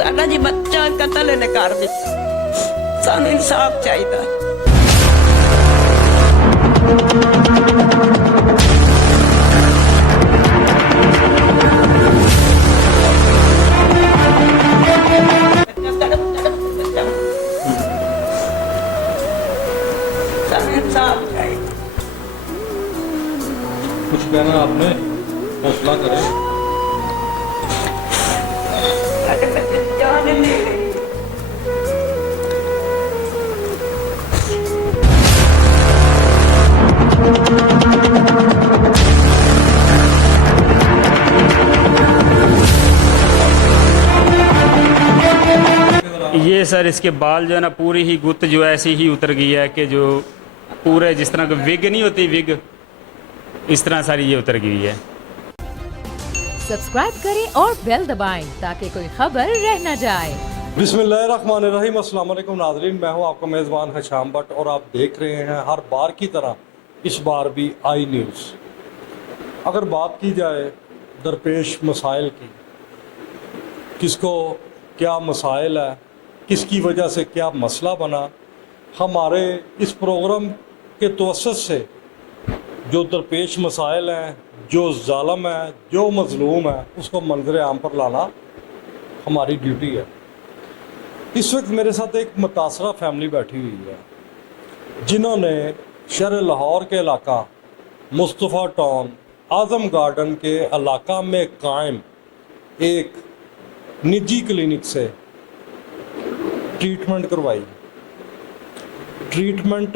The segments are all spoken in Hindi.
साडा जी बच्चा कतल ने कर दिता, सानू इंसाफ चाहिए। कुछ कहना आपने, हौसला करें। ये सर इसके बाल जो है ना पूरी ही गुत्त जो है ऐसी ही उतर गई है कि जो पूरे जिस तरह का विग नहीं होती विग, इस तरह सारी ये उतर गई है। सब्सक्राइब करें और बेल दबाएं ताकि कोई खबर रह न जाए। बिस्मिल्लाहिर्रहमानिर्रहीम, अस्सलाम वालेकुम नाज़रीन, मैं हूं आपका मेज़बान हशाम भट्ट और आप देख रहे हैं हर बार की तरह इस बार भी आई न्यूज़। अगर बात की जाए दरपेश मसाइल की, किसको क्या मसाइल है, किसकी वजह से क्या मसला बना, हमारे इस प्रोग्राम के तवस्सुत से जो दरपेश मसाइल हैं, जो ज़ालिम है, जो मज़लूम है, उसको मंज़र आम पर लाना हमारी ड्यूटी है। इस वक्त मेरे साथ एक मुतासरा फैमिली बैठी हुई है जिन्होंने शहर लाहौर के इलाका मुस्तफ़ा टाउन आज़म गार्डन के इलाका में कायम एक निजी क्लिनिक से ट्रीटमेंट करवाई। ट्रीटमेंट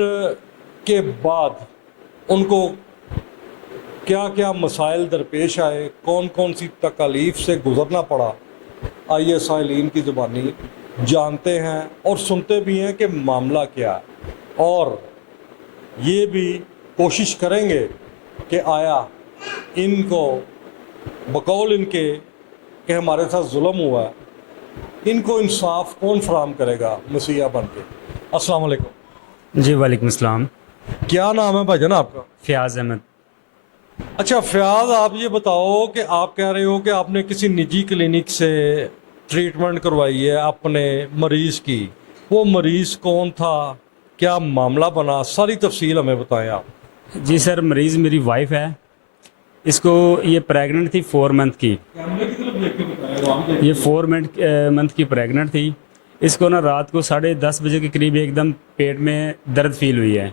के बाद उनको क्या क्या मसाइल दरपेश आए, कौन कौन सी तकलीफ़ से गुज़रना पड़ा, आइए साइलीन की ज़ुबानी जानते हैं और सुनते भी हैं कि मामला क्या है, और ये भी कोशिश करेंगे कि आया इनको बकौल इनके कि हमारे साथ जुल्म हुआ है, इनको इंसाफ कौन फराम करेगा मसीहा बन के। अस्सलाम वालेकुम। जी वालेकुम अस्सलाम। क्या नाम है भाईजान आपका? फ़याज़ अहमद। अच्छा फ़याज़, आप ये बताओ कि आप कह रहे हो कि आपने किसी निजी क्लिनिक से ट्रीटमेंट करवाई है अपने मरीज़ की, वो मरीज़ कौन था, क्या मामला बना, सारी तफसील हमें बताएं आप। जी सर, मरीज़ मेरी वाइफ है, इसको ये प्रेग्नेंट थी 4 मंथ की, ये 4 मंथ की प्रेग्नेंट थी। इसको ना रात को 10:30 बजे के करीब एकदम पेट में दर्द फील हुई है,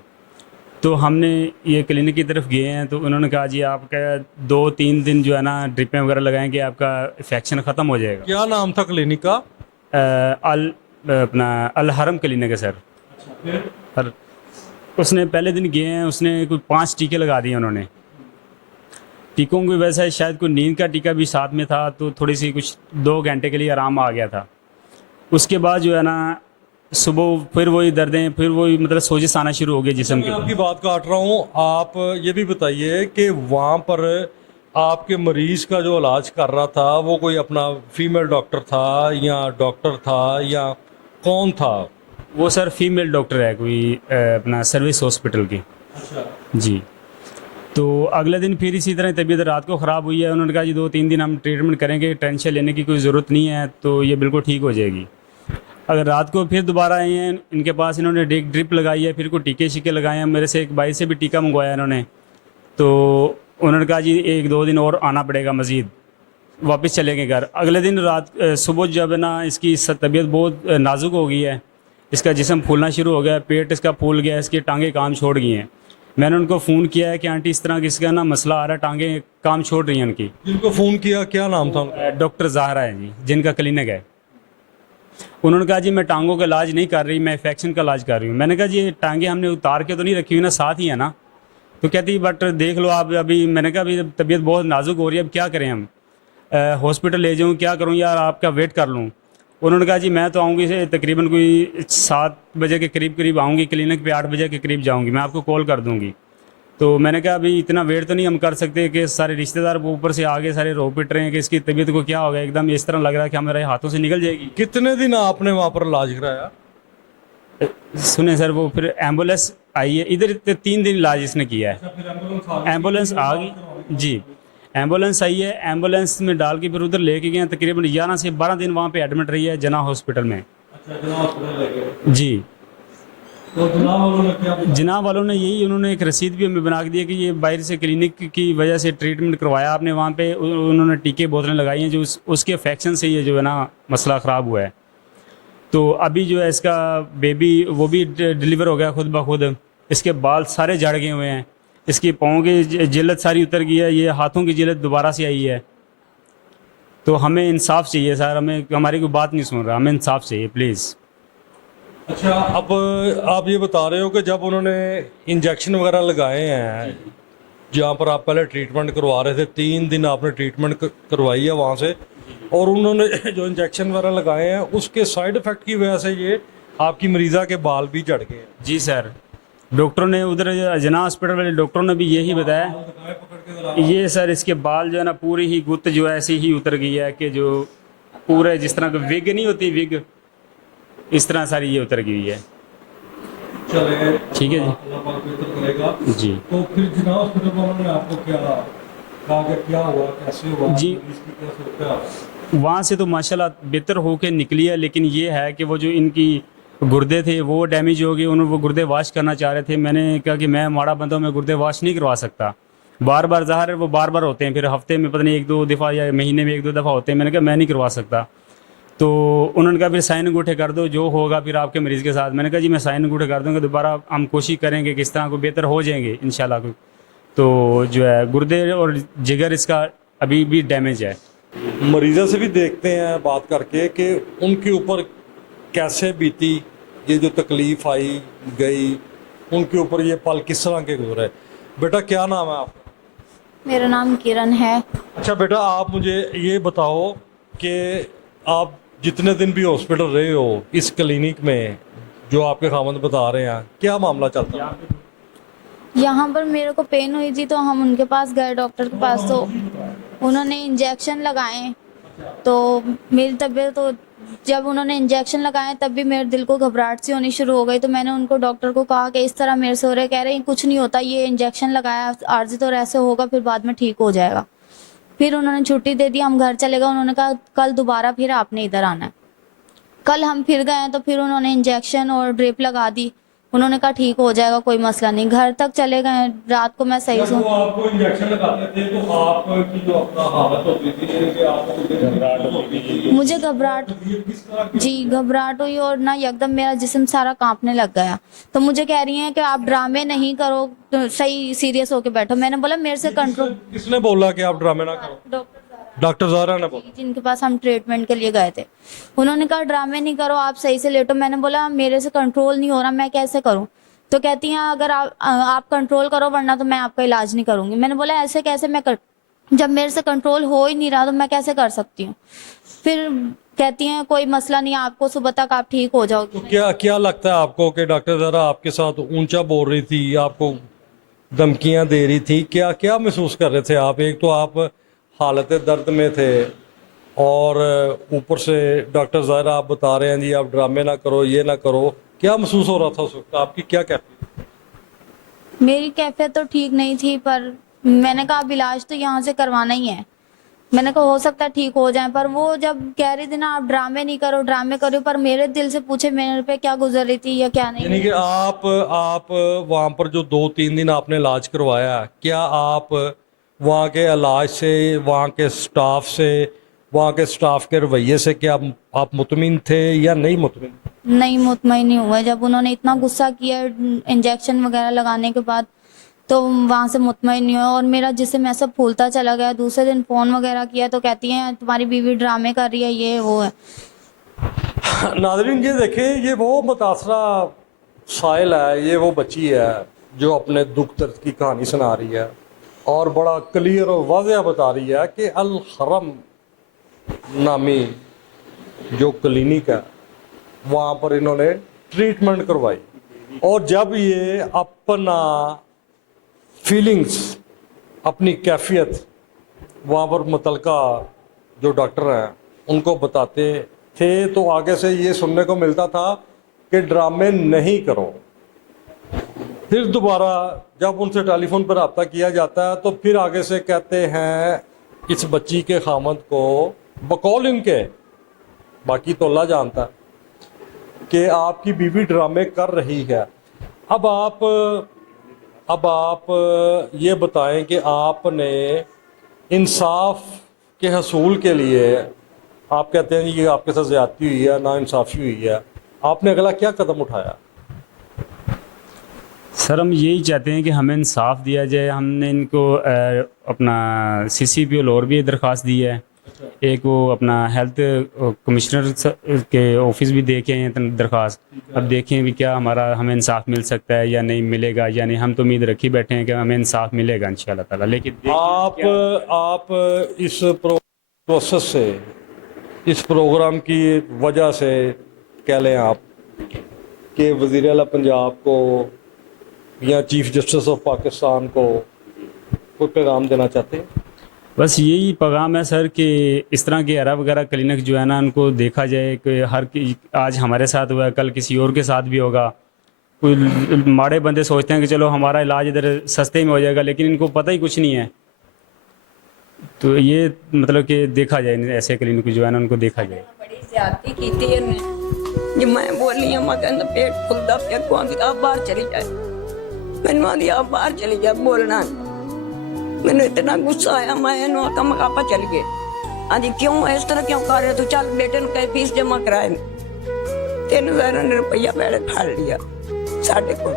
तो हमने ये क्लिनिक की तरफ गए हैं, तो उन्होंने कहा जी आपका 2-3 दिन जो है ना ड्रिपें वगैरह लगाएंगे, आपका इन्फेक्शन ख़त्म हो जाएगा। क्या नाम था क्लिनिक का? अपना अल हरम क्लिनिक है सर। और उसने पहले दिन गए हैं, उसने कोई 5 टीके लगा दिए उन्होंने। टीकों की वजह से शायद कोई नींद का टीका भी साथ में था, तो थोड़ी सी कुछ 2 घंटे के लिए आराम आ गया था। उसके बाद जो है ना सुबह फिर वही दर्दें, फिर वही मतलब सोजिश आना शुरू हो गई जिस्म मैं की। आपकी बात काट रहा हूँ, आप ये भी बताइए कि वहाँ पर आपके मरीज़ का जो इलाज कर रहा था वो कोई अपना फीमेल डॉक्टर था या डॉक्टर था या कौन था? वो सर फीमेल डॉक्टर है कोई अपना सर्विस हॉस्पिटल की। अच्छा। जी। तो अगले दिन फिर इसी तरह तबीयत रात को ख़राब हुई है। उन्होंने कहा जी 2-3 दिन हम ट्रीटमेंट करेंगे, टेंशन लेने की कोई ज़रूरत नहीं है, तो ये बिल्कुल ठीक हो जाएगी। अगर रात को फिर दोबारा आए हैं इनके पास, इन्होंने ड्रिप लगाई है, फिर कोई टीके शीके लगाए हैं। मेरे से एक भाई से भी टीका मंगवाया इन्होंने, तो उन्होंने कहा जी 1-2 दिन और आना पड़ेगा मज़ीद, वापस चले गए घर। अगले दिन सुबह जब ना इसकी तबीयत बहुत नाजुक हो गई है, इसका जिस्म फूलना शुरू हो गया, पेट इसका फूल गया, इसकी टांगें काम छोड़ गई हैं। मैंने उनको फ़ोन किया है कि आंटी इस तरह किसका ना मसला आ रहा है, टांगें काम छोड़ रही हैं उनकी। जिनको फ़ोन किया क्या नाम था उनका? डॉक्टर ज़ाहरा है जी, जिनका क्लिनिक है। उन्होंने कहा जी मैं टांगों का इलाज नहीं कर रही, मैं इन्फेक्शन का इलाज कर रही हूँ। मैंने कहा जी टांगें हमने उतार के तो नहीं रखी हुई ना, साथ ही है ना। तो कहती बट देख लो आप अभी। मैंने कहा अभी तबीयत बहुत नाजुक हो रही है, अब क्या करें हम, हॉस्पिटल ले जाऊँ, क्या करूँ यार, आपका वेट कर लूँ। उन्होंने कहा जी मैं तो आऊँगी से तकरीबन कोई 7 बजे के करीब आऊँगी क्लिनिक पे, 8 बजे के करीब जाऊँगी, मैं आपको कॉल कर दूँगी। तो मैंने कहा अभी इतना वेट तो नहीं हम कर सकते कि सारे रिश्तेदार ऊपर से आगे सारे रो पिट रहे हैं कि इसकी तबीयत को क्या हो गया, एकदम इस तरह लग रहा है कि हमारे हाथों से निकल जाएगी। कितने दिन आपने वहाँ पर इलाज कराया? सुने सर, वो फिर एम्बुलेंस आई है इधर, 3 दिन इलाज इसने किया है। एम्बुलेंस आ गई जी, एम्बुलेंस आई है, एम्बुलेंस में डाल के फिर उधर लेके गए, तकरीबन 11 से 12 दिन वहाँ पे एडमिट रही है जना हॉस्पिटल में। अच्छा, जना हॉस्पिटल लगे। जी, तो जना वालों ने क्या बताया? जना वालों ने यही, उन्होंने एक रसीद भी हमें बना के दी है कि ये बाहर से क्लिनिक की वजह से ट्रीटमेंट करवाया आपने वहाँ पे, उन्होंने टीके बोतलें लगाई हैं जो उसके अफेक्शन से ये जो है ना मसला ख़राब हुआ है। तो अभी जो है इसका बेबी वो भी डिलीवर हो गया खुद ब खुद, इसके बाल सारे झड़ गए हुए हैं, इसकी पाँव की जिल्लत सारी उतर गई है, ये हाथों की जिल्लत दोबारा से आई है। तो हमें इंसाफ चाहिए सर, हमें हमारी कोई बात नहीं सुन रहा, हमें इंसाफ चाहिए प्लीज़। अच्छा, अब आप ये बता रहे हो कि जब उन्होंने इंजेक्शन वगैरह लगाए हैं जहाँ पर आप पहले ट्रीटमेंट करवा रहे थे, 3 दिन आपने ट्रीटमेंट करवाई है वहाँ से, और उन्होंने जो इंजेक्शन वगैरह लगाए हैं उसके साइड इफ़ेक्ट की वजह से ये आपकी मरीज़ा के बाल भी झड़ गए हैं। जी सर, डॉक्टरों ने उधर जना हॉस्पिटल वाले डॉक्टरों ने भी यही बताया, ये सर इसके बाल जो है ना पूरी ही गुत्त जो है ऐसी ही उतर गई है कि जो पूरे जिस तरह का विग नहीं होती विग, इस तरह सारी ये उतर गई है। चले, ठीक है जी। अल्लाह पाक बेहतर करेगा। जी तो फिर जना हॉस्पिटल वालों ने आपको क्या कहा कि क्या हुआ, कैसे हुआ, जी। इसकी क्या सूरत है? वहाँ से तो माशाल्लाह बेहतर होके निकली है, लेकिन ये है कि वो जो इनकी गुर्दे थे वो डैमेज हो गए, उन्होंने वो गुर्दे वाश करना चाह रहे थे। मैंने कहा कि मैं माड़ा बंदा हूँ, मैं गुर्दे वाश नहीं करवा सकता, बार बार ज़ाहिर है वो बार बार होते हैं, फिर हफ्ते में पता नहीं 1-2 दफ़ा या महीने में 1-2 दफ़ा होते हैं। मैंने कहा मैं नहीं करवा सकता। तो उन्होंने कहा फिर साइन अंगूठे कर दो, जो होगा फिर आपके मरीज़ के साथ। मैंने कहा जी मैं साइन अंगूठे कर दूँगा, दोबारा हम कोशिश करेंगे किस तरह को बेहतर हो जाएंगे इंशाल्लाह। तो जो है गुर्दे और जिगर इसका अभी भी डैमेज है। मरीज़ा से भी देखते हैं बात करके कि उनके ऊपर कैसे बीती ये जो तकलीफ़ आई गई, उनके ऊपर ये पल किस तरह के गुजरे। बेटा क्या नाम है आपका? मेरा नाम किरण है। अच्छा बेटा, आप मुझे ये बताओ कि आप जितने दिन भी हॉस्पिटल रहे हो इस क्लिनिक में, जो आपके खामद बता रहे हैं, क्या मामला चलता है? यहाँ पर मेरे को पेन हुई थी तो हम उनके पास गए डॉक्टर के पास, तो उन्होंने इंजेक्शन लगाए। तो मेरी तबीयत तो जब उन्होंने इंजेक्शन लगाए तब भी मेरे दिल को घबराहट सी होनी शुरू हो गई। तो मैंने उनको डॉक्टर को कहा कि इस तरह मेरे से हो रहा है। कह रहे हैं कुछ नहीं होता, ये इंजेक्शन लगाया आर्जी तो ऐसे होगा, फिर बाद में ठीक हो जाएगा। फिर उन्होंने छुट्टी दे दी, हम घर चले गए। उन्होंने कहा कल दोबारा फिर आपने इधर आना है। कल हम फिर गए तो फिर उन्होंने इंजेक्शन और ड्रिप लगा दी। उन्होंने कहा ठीक हो जाएगा, कोई मसला नहीं। घर तक चले गए, रात को मैं सही जब से वो आपको इंजेक्शन लगाते थे तो आपकी जो अपना हालत होती थी कि आपको घबराहट होती थी, मुझे घबराहट, किस तरह की? जी घबराहट हुई और ना एकदम मेरा जिस्म सारा कांपने लग गया। तो मुझे कह रही हैं कि आप ड्रामे नहीं करो, तो सही सीरियस होके बैठो। मैंने बोला मेरे से कंट्रोल। किसने बोला कि आप ड्रामे ना करो? डॉक्टर ज़ाहरा ने बोला। जिनके पास हम ट्रीटमेंट के लिए गए थे, उन्होंने कहा ड्रामे नहीं करो, आप सही से लेटो। मैंने बोला मेरे से कंट्रोल नहीं हो रहा, मैं कैसे करूं? तो कहती हैं अगर आप कंट्रोल करो वरना तो मैं आपका इलाज नहीं करूंगी। मैंने बोला ऐसे कैसे मैं कर, जब मेरे से कंट्रोल हो ही नहीं रहा तो मैं कैसे कर सकती हूँ? फिर कहती हैं कोई मसला नहीं, आपको सुबह तक आप ठीक हो जाओगे। तो क्या क्या लगता है आपको कि डॉक्टर ज़ाहरा आपके साथ ऊंचा बोल रही थी, आपको धमकियां दे रही थी, क्या क्या महसूस कर रहे थे आप? एक तो आप हालत दर्द में थे और ऊपर से डॉक्टर ज़ाहरा आप बता रहे हैं जी आप ड्रामे ना करो, ये ना करो। क्या महसूस हो रहा था उस वक्त? आपकी क्या कैफियत? मेरी कैफियत तो ठीक नहीं थी, पर मैंने कहा अब इलाज तो यहाँ से करवाना ही है। मैंने कहा हो सकता है ठीक हो जाए। पर वो जब कह रही थी ना आप ड्रामे नहीं करो, ड्रामे करो, पर मेरे दिल से पूछे मेरे पे क्या गुजर रही थी या क्या नहीं। यानी कि आप वहाँ पर जो 2-3 दिन आपने इलाज करवाया, क्या आप वहाँ के इलाज से, वहाँ के स्टाफ से, वहाँ के स्टाफ के रवैये से क्या आप मुतमिन थे या नहीं मुतमिन? नहीं, मुतमईन नहीं हुआ। जब उन्होंने इतना गुस्सा किया इंजेक्शन वगैरह लगाने के बाद, तो वहाँ से मुतमईन नहीं हुआ और मेरा जिस्म ऐसा फूलता चला गया। दूसरे दिन फ़ोन वगैरह किया तो कहती हैं तुम्हारी बीवी ड्रामे कर रही है, ये वो है। नाज़रीन ये देखें, ये वो मुतासरा साहिल है, ये वो बच्ची है जो अपने दुख दर्द की कहानी सुना रही है और बड़ा क्लियर और वाज़ेह बता रही है कि अल हरम नामी जो क्लिनिक है वहाँ पर इन्होंने ट्रीटमेंट करवाई। और जब ये अपना फीलिंग्स, अपनी कैफियत वहाँ पर मुतलका जो डॉक्टर हैं उनको बताते थे तो आगे से ये सुनने को मिलता था कि ड्रामे नहीं करो। फिर दोबारा जब उनसे टेलीफोन पर रब्ता किया जाता है तो फिर आगे से कहते हैं इस बच्ची के खामद को बकौल इनके, बाकी तो अल्लाह जानता है, कि आपकी बीवी ड्रामे कर रही है। अब आप ये बताएं कि आपने इंसाफ के हसूल के लिए, आप कहते हैं ये आपके साथ ज़्यादती हुई है, नाइंसाफ़ी हुई है, आपने अगला क्या कदम उठाया? सर हम यही चाहते हैं कि हमें इंसाफ दिया जाए। हमने इनको अपना CCPO लाहौर भी दरख्वास्त दी है, एक वो अपना हेल्थ कमिश्नर के ऑफिस भी दे के आए हैं दरख्वास्त। अब देखें भी क्या हमें इंसाफ मिल सकता है या नहीं मिलेगा या नहीं। हम तो उम्मीद रखी बैठे हैं कि हमें इंसाफ मिलेगा इंशाल्लाह ताला। लेकिन आप इस प्रोसेस से, इस प्रोग्राम की वजह से कह लें आप कि वज़ीर आला पंजाब को या चीफ जस्टिस ऑफ पाकिस्तान को कोई पैगाम देना चाहते हैं? बस यही पैगाम है सर कि इस तरह के एरा वगैरह क्लिनिक जो है ना उनको देखा जाए कि आज हमारे साथ हुआ है कल किसी और के साथ भी होगा। कोई माड़े बंदे सोचते हैं कि चलो हमारा इलाज इधर सस्ते में हो जाएगा, लेकिन इनको पता ही कुछ नहीं है। तो ये मतलब कि देखा जाए ऐसे क्लिनिक जो है ना उनको देखा जाए। बड़ी ज्यादती की थी इन्हें। जो मैं बोली मैं कहता पेट खुलदा पे को आप बाहर चली जाए, मैंने आंदी आप बाहर चली जाए बोलना। मैंने इतना गुस्सा आया, मैं इन्हों आका मकापा चल गए। आंदी क्यों इस तरह क्यों कर रहे? तू चल बेटे ने कहीं फीस जमा कराए 3000 रुपया मैंने फाड़ लिया साढ़े को।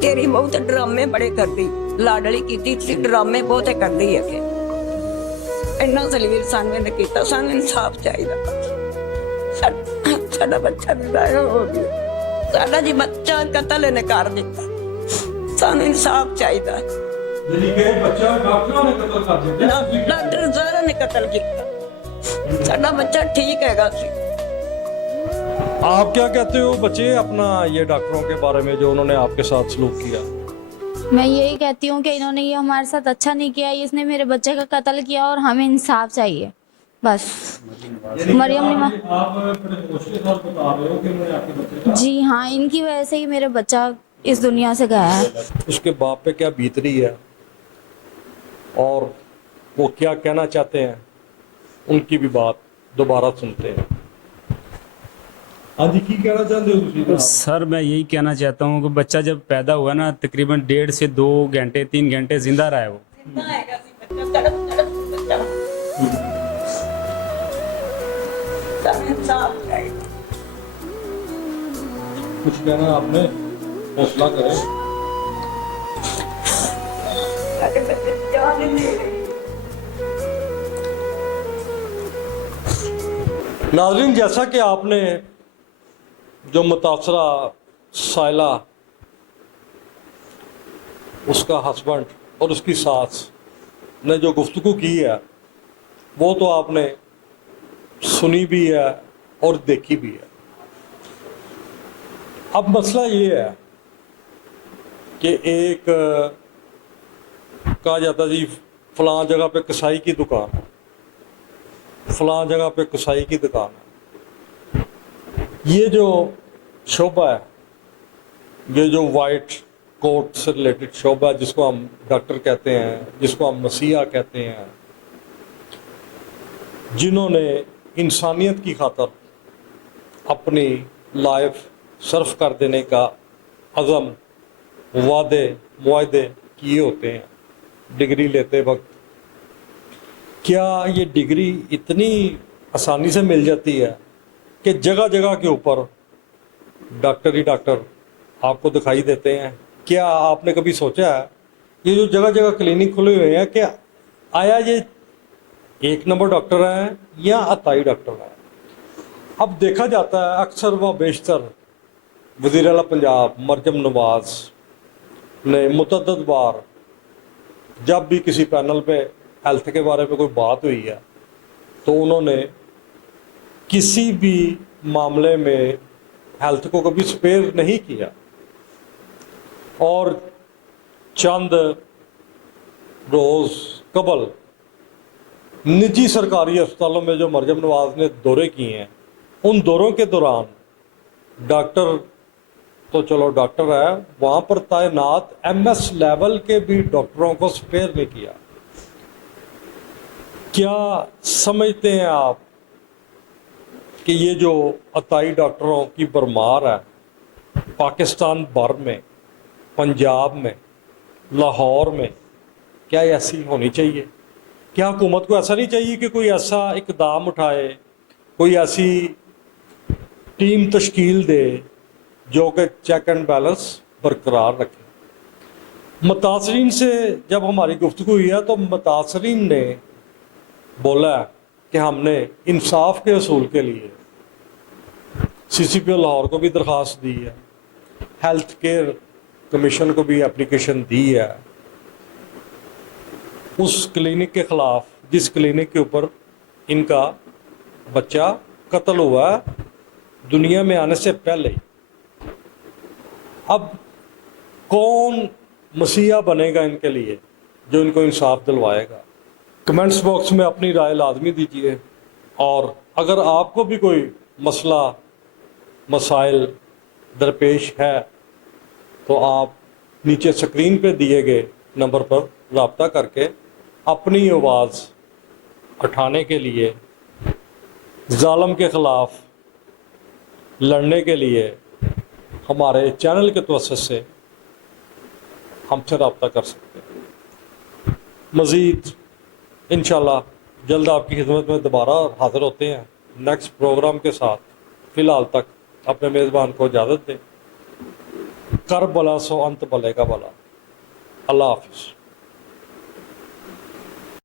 तेरी बहुत ड्रामे बड़े करती, लाडली की थी, ड्रामे बहुत करती है कि इन्ना सलील सानवे ने किया। सानू इंसाफ चाहिए, साडा बच्चा विदाया हो गया, साडा जी बच्चा कतल ने कर दिता, सानू इंसाफ चाहिए। डॉक्टर ज़ारा ने कतल किया, साडा बच्चा ठीक हैगा सी। आप क्या कहते हो बच्चे अपना ये डॉक्टरों के बारे में जो उन्होंने आपके साथ सलूक किया? मैं यही कहती हूँ कि इन्होंने ये हमारे साथ अच्छा नहीं किया, इसने मेरे बच्चे का कत्ल किया और हमें इंसाफ चाहिए बस। मरियम निमा जी हाँ, इनकी वजह से ही मेरा बच्चा इस दुनिया से गया है। उसके बाप पे क्या बीत रही है और वो क्या कहना चाहते हैं, उनकी भी बात दोबारा सुनते हैं। हाँ जी, की कहना चाहते हो तुम? सर मैं यही कहना चाहता हूँ कि बच्चा जब पैदा हुआ ना तकरीबन 1.5 से 2 घंटे 3 घंटे जिंदा रहा है वो। कुछ कहना आपने, हौसला करें। नाज़रीन, जैसा कि आपने जो मुतासरा साइला, उसका हस्बैंड और उसकी सास ने जो गुफ्तगू की है वो तो आपने सुनी भी है और देखी भी है। अब मसला ये है कि एक कहा जाता जी फलां जगह पे कसाई की दुकान है, फलां जगह पे कसाई की दुकान है। ये जो शोबा है, ये जो वाइट कोट से रिलेटेड शोबा है, जिसको हम डॉक्टर कहते हैं, जिसको हम मसीहा कहते हैं, जिन्होंने इंसानियत की खातर अपनी लाइफ सर्फ कर देने का अज़म, वादे मुआहदे किए होते हैं डिग्री लेते वक्त, क्या ये डिग्री इतनी आसानी से मिल जाती है कि जगह जगह के ऊपर डॉक्टर ही डॉक्टर आपको दिखाई देते हैं? क्या आपने कभी सोचा है ये जो जगह जगह क्लिनिक खुले हुए हैं, क्या आया ये 1 नंबर डॉक्टर हैं या अताई डॉक्टर हैं? अब देखा जाता है अक्सर व बेशतर वज़ीर आला पंजाब मरजम नवाज़ ने मुतअद्दिद बार जब भी किसी पैनल पे हेल्थ के बारे में कोई बात हुई है तो उन्होंने किसी भी मामले में हेल्थ को कभी स्पेयर नहीं किया। और चंद रोज़ कबल निजी सरकारी अस्पतालों में जो मरजम नवाज़ ने दौरे किए हैं, उन दौरों के दौरान डॉक्टर तो चलो डॉक्टर है, वहाँ पर तैनात MS लेवल के भी डॉक्टरों को स्पेयर नहीं किया। क्या समझते हैं आप कि ये जो अताई डॉक्टरों की भरमार है पाकिस्तान भर में, पंजाब में, लाहौर में, क्या ऐसी होनी चाहिए? क्या हुकूमत को ऐसा नहीं चाहिए कि कोई ऐसा इकदाम उठाए, कोई ऐसी टीम तश्कील दे जो कि चेक एंड बैलेंस बरकरार रखे? मुतासरीन से जब हमारी गुफ्तगू हुई है तो मुतासरीन ने बोला कि हमने इंसाफ के असूल के लिए CCPO लाहौर को भी दरख्वास्त दी है, हेल्थ केयर कमीशन को भी एप्लीकेशन दी है, उस क्लिनिक के ख़िलाफ़ जिस क्लिनिक के ऊपर इनका बच्चा कत्ल हुआ है दुनिया में आने से पहले ही। अब कौन मसीहा बनेगा इनके लिए जो इनको इंसाफ दिलवाएगा? कमेंट्स बॉक्स में अपनी राय लाजमी दीजिए, और अगर आपको भी कोई मसला मसाइल दरपेश है तो आप नीचे स्क्रीन पे दिए गए नंबर पर रब्ता करके अपनी आवाज़ उठाने के लिए, जालिम के ख़िलाफ़ लड़ने के लिए हमारे चैनल के तवज्जुह से हमसे रब्ता कर सकते हैं। मज़ीद इंशाल्लाह जल्द आपकी खिदमत में दोबारा हाज़िर होते हैं नेक्स्ट प्रोग्राम के साथ। फ़िलहाल तक अपने मेज़बान को इजाज़त दें। कर भला सो अंत भले का भला। अल्लाह हाफ़िज़।